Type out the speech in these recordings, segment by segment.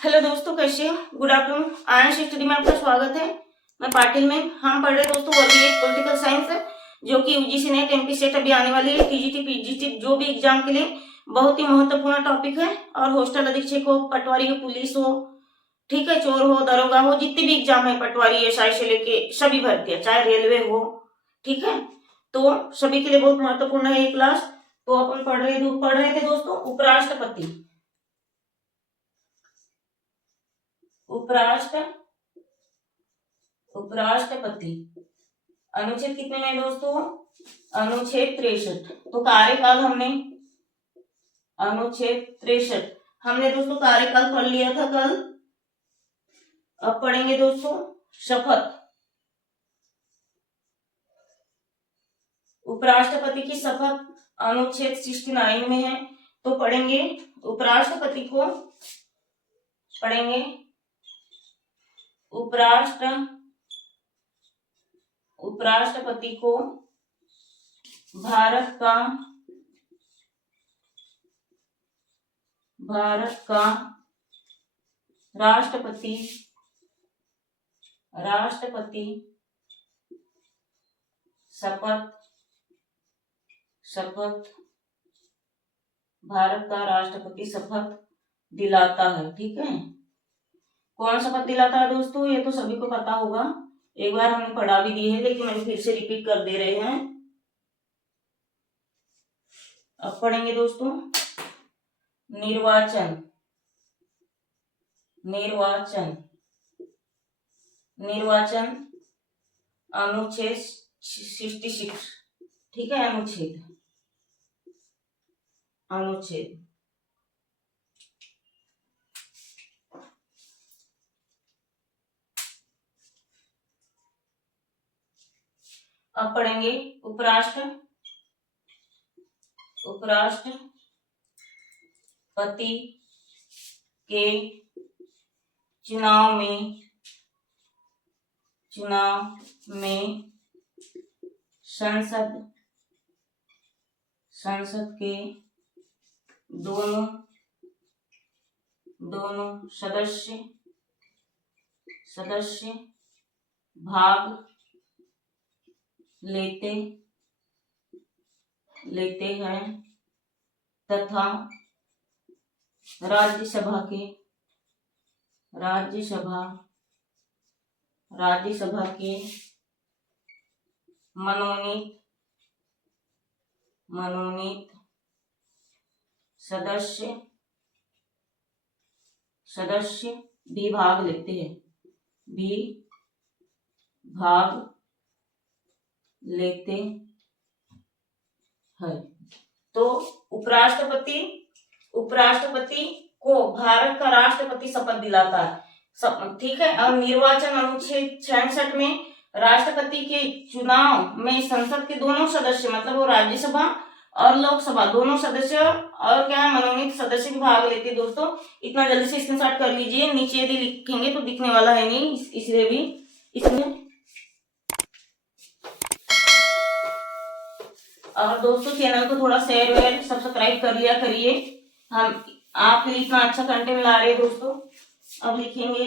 Hello दोस्तों, कैसे हो? Good afternoon. आयंश स्टडी में आपका स्वागत है। मैं पाटिल में। हम पढ़ रहे दोस्तों वर्ग पॉलिटिकल साइंस, जो कि यूजीसी नेट एमपी सेट अभी आने वाली है। टीजीटी पीजीटी जो भी एग्जाम के लिए बहुत ही महत्वपूर्ण टॉपिक है। और हॉस्टल अधीक्षक हो, पटवारी हो, पुलिस हो, ठीक है, चोर हो, दरोगा हो, जितने भी एग्जाम है, पटवारी एसआई से लेके सभी भर्ती है, चाहे रेलवे हो, ठीक है, तो सभी के लिए बहुत महत्वपूर्ण है ये क्लास। तो अपन पढ़ रहे थे दोस्तों उपराष्ट्रपति। उपराष्ट्रपति अनुच्छेद कितने में है दोस्तों? अनुच्छेद 63। तो कार्यकाल हमने अनुच्छेद 63 हमने दोस्तों कार्यकाल पढ़ लिया था कल। अब पढ़ेंगे दोस्तों शपथ। उपराष्ट्रपति की शपथ अनुच्छेद 69 में है। तो पढ़ेंगे उपराष्ट्रपति को, पढ़ेंगे उपराष्ट्रपति को भारत का राष्ट्रपति शपथ भारत का राष्ट्रपति शपथ दिलाता है। ठीक है, कौन शपथ दिलाता है दोस्तों? ये तो सभी को पता होगा, एक बार हमने पढ़ा भी दी है, लेकिन हम फिर से रिपीट कर दे रहे हैं। अब पढ़ेंगे दोस्तों निर्वाचन अनुच्छेद 66। ठीक है, अनुच्छेद अब पढ़ेंगे उपराष्ट्रपति के चुनाव में संसद के दोनों सदस्य भाग लेते हैं तथा राज्यसभा के मनोनीत सदस्य भी भाग लेते हैं। तो उपराष्ट्रपति को भारत का राष्ट्रपति शपथ दिलाता है। ठीक है। और निर्वाचन अनुच्छेद 66 में राष्ट्रपति के चुनाव में संसद के दोनों सदस्य, मतलब वो राज्यसभा और लोकसभा दोनों सदस्य और क्या है, मनोनीत सदस्य भी भाग लेते हैं। दोस्तों इतना जल्दी से स्क्रीनशॉट कर लीजिए, नीचे यदि लिखेंगे तो दिखने वाला है नहीं, इसलिए भी इसमें। और दोस्तों चैनल को थोड़ा शेयर सब्सक्राइब कर लिया करिए, हम आपके लिए इतना अच्छा कंटेंट ला रहे हैं दोस्तों। अब लिखेंगे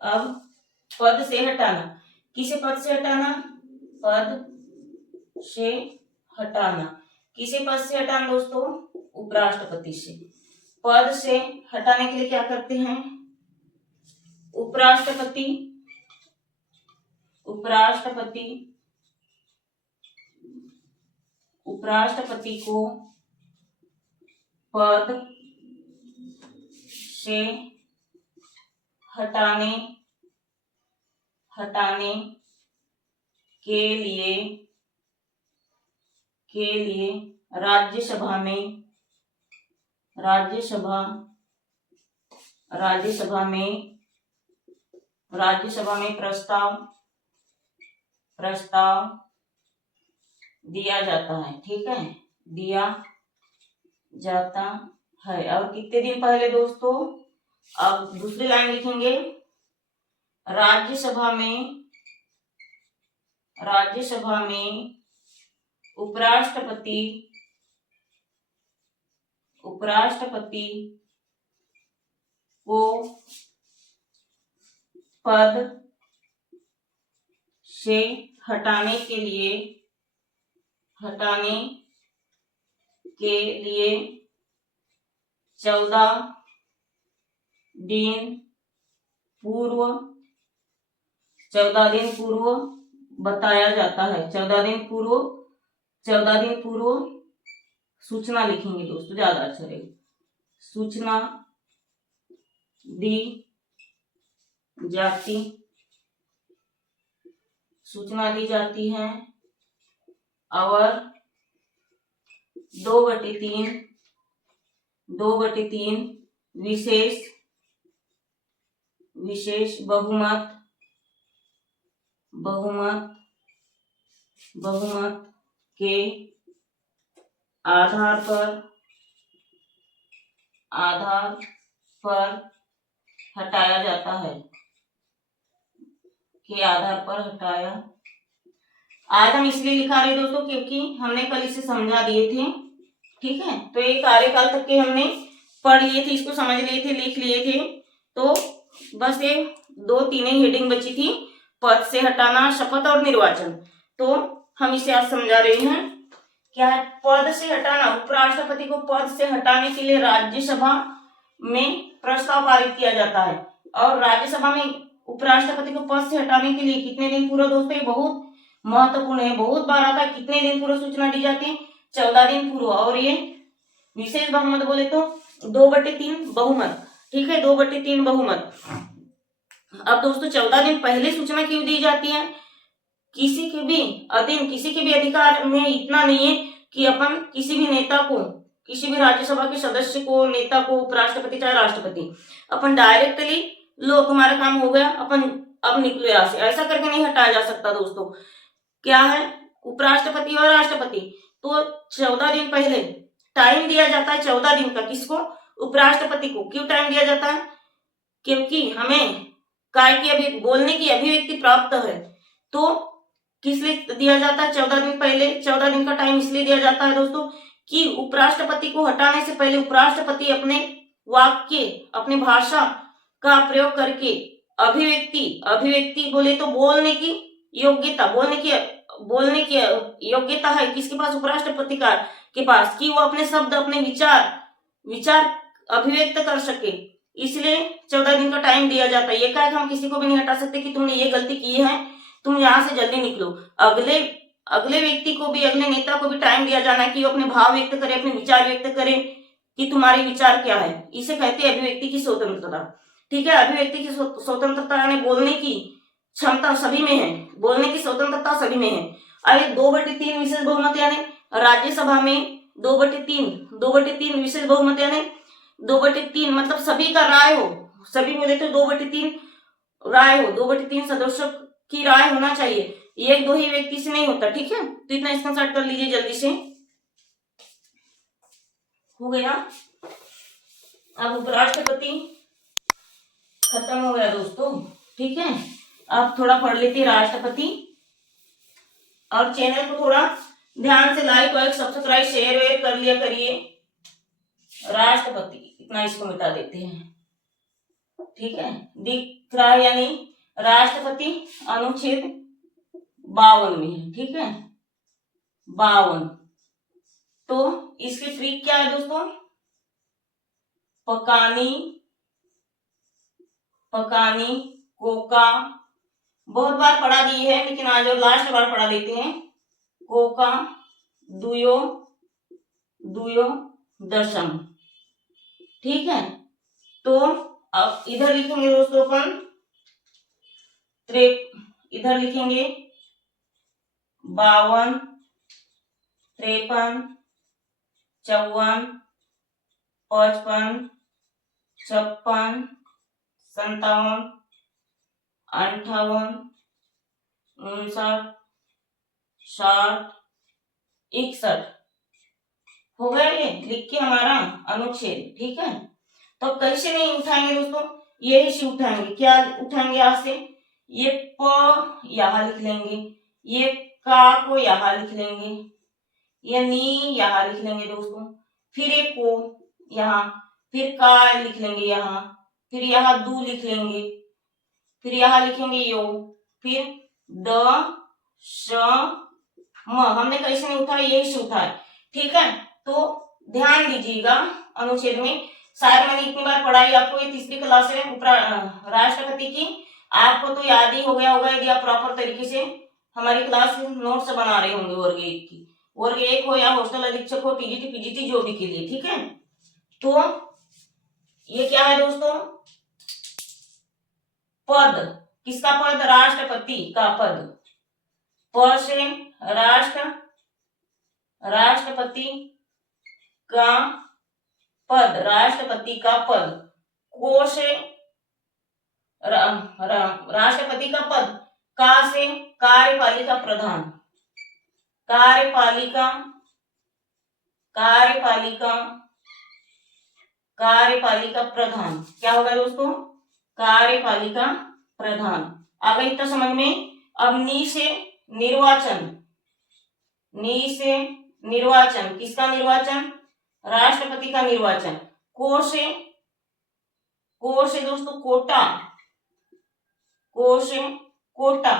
अब पद से हटाना। किसे पद से हटाना? किसे पद से हटाना दोस्तों? उपराष्ट्रपति से। पद से हटाने के लिए क्या करते हैं? उपराष्ट्रपति को पद से हटाने के लिए राज्यसभा में प्रस्ताव दिया जाता है। ठीक है, दिया जाता है। और कितने दिन पहले दोस्तों? अब दूसरी लाइन लिखेंगे, राज्यसभा में उपराष्ट्रपति उपराष्ट्रपति को पद से हटाने के लिए 14 दिन पूर्व बताया जाता है। 14 दिन पूर्व सूचना लिखेंगे दोस्तों, ज्यादा अच्छा रहेगा। सूचना दी जाती है और 2/3 विशेष बहुमत के आधार पर हटाया जाता है। आज हम इसलिए लिखा रहे दोस्तों क्योंकि हमने कल इसे समझा दिए थे, ठीक है। तो ये कार्यकाल तक के हमने पढ़ लिए थे, इसको समझ लिए थे, लिख लिए थे। तो बस ये 2-3 ही हेडिंग बची थी, पद से हटाना, शपथ और निर्वाचन। तो हम इसे आज समझा रहे हैं। क्या है पद से हटाना? उपराष्ट्रपति को पद से हटाने के लिए राज्यसभा में प्रस्ताव पारित किया जाता है। और राज्यसभा में उपराष्ट्रपति को पद से हटाने के लिए कितने दिन पूर्व दोस्तों? ये बहुत महत्वपूर्ण है, बहुत बार आता है। कितने दिन पूर्व सूचना दी जाती है? 14 दिन पूर्व। और ये विशेष बहुमत बोले तो 2/3 बहुमत, ठीक है, 2/3 बहुमत। अब दोस्तों 14 दिन पहले सूचना क्यों दी जाती है? किसी के भी अधिकार में इतना नहीं है कि अपन किसी भी नेता को, किसी भी राज्यसभा के सदस्य को, नेता को, उपराष्ट्रपति चाहे राष्ट्रपति, अपन डायरेक्टली लो तुम्हारा काम हो गया, अपन अब निकलो यहाँ से, ऐसा करके नहीं हटाया जा सकता दोस्तों। क्या है? उपराष्ट्रपति और राष्ट्रपति तो 14 दिन पहले टाइम दिया जाता है, 14 दिन का। किसको? उपराष्ट्रपति को। क्यों टाइम दिया जाता है? क्योंकि हमें काय की बोलने की अभिव्यक्ति प्राप्त है। तो किस लिए दिया जाता है 14 दिन पहले? 14 दिन का टाइम इसलिए दिया जाता है दोस्तों कि उपराष्ट्रपति को हटाने से पहले उपराष्ट्रपति अपने वाक्य, अपनी भाषा का प्रयोग करके अभिव्यक्ति बोले तो बोलने की योग्यता है किसके पास? उपराष्ट्रपति के पास, कि वो अपने शब्द, अपने विचार अभिव्यक्त कर सके। इसलिए 14 दिन का टाइम दिया जाता है। ये क्या है कि हम किसी को भी नहीं हटा सकते कि तुमने ये गलती की है, तुम यहाँ से जल्दी निकलो। अगले व्यक्ति को भी, अगले नेता को भी टाइम दिया जाना है कि वो अपने भाव व्यक्त करे, अपने विचार व्यक्त करे कि तुम्हारे विचार क्या है। इसे कहते हैं अभिव्यक्ति की स्वतंत्रता, ठीक है। अभिव्यक्ति की स्वतंत्रता यानी बोलने की क्षमता सभी में है, बोलने की स्वतंत्रता सभी में है। अब 2/3 विशेष बहुमत यानी राज्यसभा में 2/3 विशेष बहुमत यानी 2/3 मतलब सभी का राय हो, सभी बोले तो 2/3 राय हो, 2/3 सदस्यों की राय होना चाहिए। 1-2 ही व्यक्ति से नहीं होता, ठीक है। तो इतना स्क्रीनशॉट कर लीजिए जल्दी से। हो गया। अब उपराष्ट्रपति खत्म हो गया दोस्तों, ठीक है। अब थोड़ा पढ़ लेते हैं राष्ट्रपति। और चैनल को थोड़ा ध्यान से लाइक सब्सक्राइब शेयर कर लिया करिए। राष्ट्रपति इतना इसको मिटा देते हैं, ठीक है। दिख रहा है यानी राष्ट्रपति अनुच्छेद 52 में है, ठीक है, 52। तो इसकी ट्रिक क्या है दोस्तों? पकानी कोका, बहुत बार पढ़ा दी है लेकिन आज और लास्ट बार पढ़ा देते हैं। कोका दुयो दशम, ठीक है। तो अब इधर लिखेंगे दोस्तों अपन इधर लिखेंगे 52, 53, 54, 55, 56, 57, 58, 59, 60, 61 हो गया। ये लिख के हमारा अनुच्छेद, ठीक है। तो कैसे नहीं उठाएंगे दोस्तों? ये से उठाएंगे। क्या उठाएंगे? यहाँ से ये प यहाँ लिख लेंगे, ये का को यहाँ लिख लेंगे, ये नी यहाँ लिख लेंगे दोस्तों, फिर ये को यहाँ, फिर का लिख लेंगे यहाँ, फिर यहाँ दू लिख लेंगे, फिर यहाँ लिखेंगे यो, फिर द श म। हमने कैसे नहीं उठाया, यही से उठाया, ठीक है। तो ध्यान दीजिएगा अनुच्छेद में, शायद मैंने इतनी बार पढ़ाई आपको, ये तीसरी क्लास है राष्ट्रपति की, आपको तो याद ही हो गया होगा यदि आप प्रॉपर तरीके से हमारी क्लास नोट्स बना रहे होंगे वर्ग 1 की। वर्ग 1 हो या हॉस्टल अधीक्षक हो, टीजीटी पीजीटी जो भी के लिए, ठीक है। तो ये क्या है दोस्तों, पद, किसका पद, राष्ट्रपति का पद। प से राष्ट्रपति का पद, राष्ट्रपति का पद। को से राष्ट्रपति का पद। का से कार्यपालिका प्रधान, कार्यपालिका प्रधान। क्या होगा दोस्तों, कार्यपालिका प्रधान। आ गई तो समझ में। अब नी से निर्वाचन, नी से निर्वाचन, किसका निर्वाचन, राष्ट्रपति का निर्वाचन। को से दोस्तों कोटा, को से कोटा।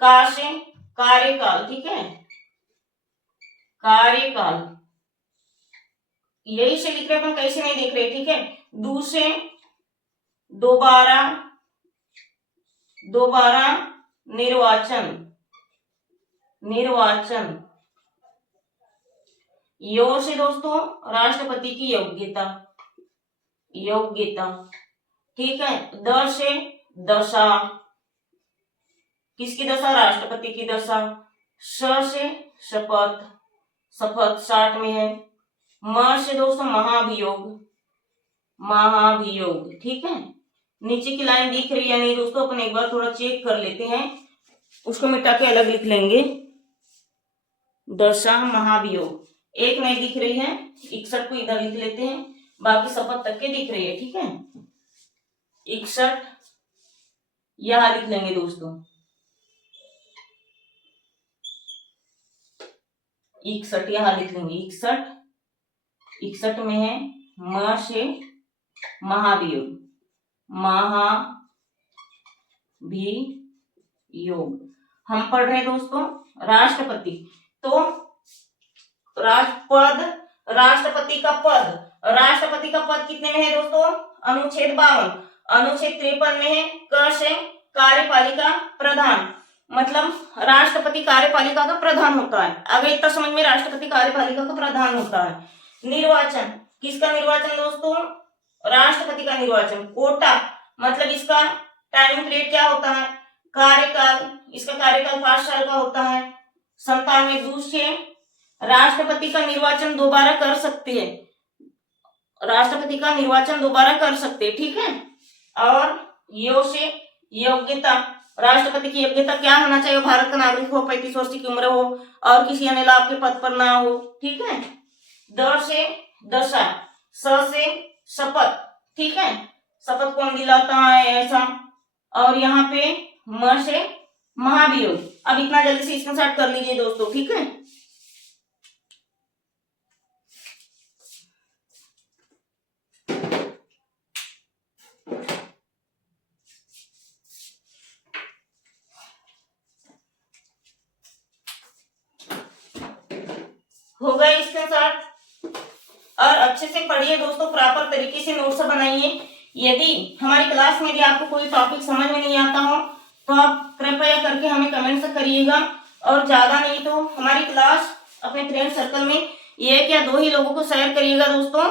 का से कार्यकाल, ठीक है, कार्यकाल। यही से लिख रहे अपन, कैसे नहीं देख रहे, ठीक है। दू से दोबारा निर्वाचन, यो से दोस्तों राष्ट्रपति की योग्यता, ठीक है। द से दशा, किसकी दशा, राष्ट्रपति की दशा। श से शपथ, 60 में है। म से दोस्तों महाभियोग, ठीक है। नीचे की लाइन दिख रही है नहीं दोस्तों, अपन एक बार थोड़ा चेक कर लेते हैं, उसको मिटा के अलग लिख लेंगे। दशा महाभियोग एक नहीं दिख रही है, 61 को इधर लिख लेते हैं, बाकी शपथ तक के दिख रही है, ठीक है। 61 यहां लिख लेंगे दोस्तों, 61 यहां लिख लेंगे। 61 में है म से महाभियोग, हम पढ़ रहे हैं दोस्तों राष्ट्रपति। तो राष्ट्रपति का पद कितने में है दोस्तों, अनुच्छेद 52, अनुच्छेद 53 में है। क से कार्यपालिका प्रधान, मतलब राष्ट्रपति कार्यपालिका का प्रधान होता है। आगे इतना समझ में, राष्ट्रपति कार्यपालिका का प्रधान होता है। निर्वाचन, किसका निर्वाचन दोस्तों, राष्ट्रपति का निर्वाचन। कोटा, मतलब इसका टाइम पीरियड क्या होता है, कार्यकाल, इसका कार्यकाल 5 साल का होता है। 97 में दूसरे राष्ट्रपति का निर्वाचन दोबारा कर सकते हैं, राष्ट्रपति का निर्वाचन दोबारा कर सकते हैं, ठीक है। और यो से योग्यता, राष्ट्रपति की योग्यता क्या होना चाहिए, भारत का नागरिक हो, 35 वर्ष की उम्र हो और किसी अन्य लाभ के पद पर ना हो, ठीक है। द से दशा, स से शपथ, ठीक है, शपथ कौन दिलाता है ऐसा। और यहाँ पे म से महाभियोग। अब इतना जल्दी से स्क्रीनशॉट कर लीजिए दोस्तों, ठीक है। हो गए स्क्रीनशॉट। और अच्छे से पढ़िए दोस्तों, प्रॉपर तरीके से नोट्स बनाइए। यदि हमारी क्लास में यदि आपको कोई टॉपिक समझ में नहीं आता हो तो आप कृपया करके हमें कमेंट से करिएगा, और ज्यादा नहीं तो हमारी क्लास अपने फ्रेंड सर्कल में 1 या 2 ही लोगों को शेयर करिएगा दोस्तों।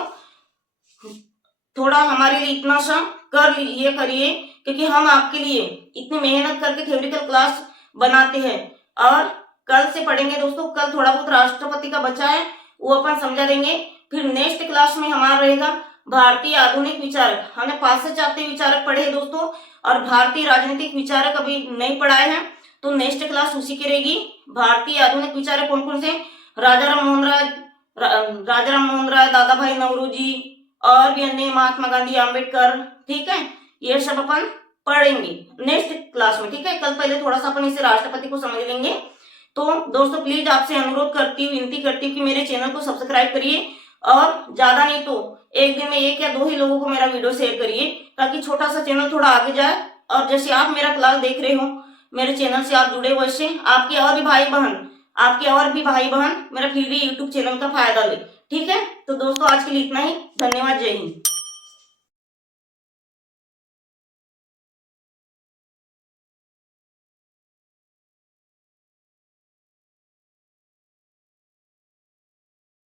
थोड़ा हमारे लिए इतना सा कर ये करिए, क्योंकि हम आपके लिए इतनी मेहनत करके थ्योरेटिकल क्लास बनाते हैं। और कल से पढ़ेंगे दोस्तों, कल थोड़ा बहुत राष्ट्रपति का बचा है वो अपन समझा देंगे। फिर नेक्स्ट क्लास में हमारा रहेगा भारतीय आधुनिक विचारक। हमने पाश्चात्य विचारक पढ़े हैं दोस्तों, और भारतीय राजनीतिक विचारक अभी नहीं पढ़ाए हैं, तो नेक्स्ट क्लास उसी की रहेगी। भारतीय आधुनिक विचारक कौन कौन से, राजा राम मोहन राय, दादा भाई नौरोजी और भी अन्य, महात्मा गांधी, आम्बेडकर, ठीक है। ये सब अपन पढ़ेंगे नेक्स्ट क्लास में, ठीक है। कल पहले थोड़ा सा अपन इसे राष्ट्रपति को समझ लेंगे। तो दोस्तों प्लीज आपसे अनुरोध करती हूँ, विनती करती हूँ कि मेरे चैनल को सब्सक्राइब करिए, और ज्यादा नहीं तो एक दिन में 1 या 2 ही लोगों को मेरा वीडियो शेयर करिए, ताकि छोटा सा चैनल थोड़ा आगे जाए। और जैसे आप मेरा क्लास देख रहे हो, मेरे चैनल से आप जुड़े, वैसे आपके और भी भाई बहन मेरा फ्री यूट्यूब चैनल का फायदा ले। ठीक है, तो दोस्तों आज के लिए इतना ही। धन्यवाद, जय हिंद।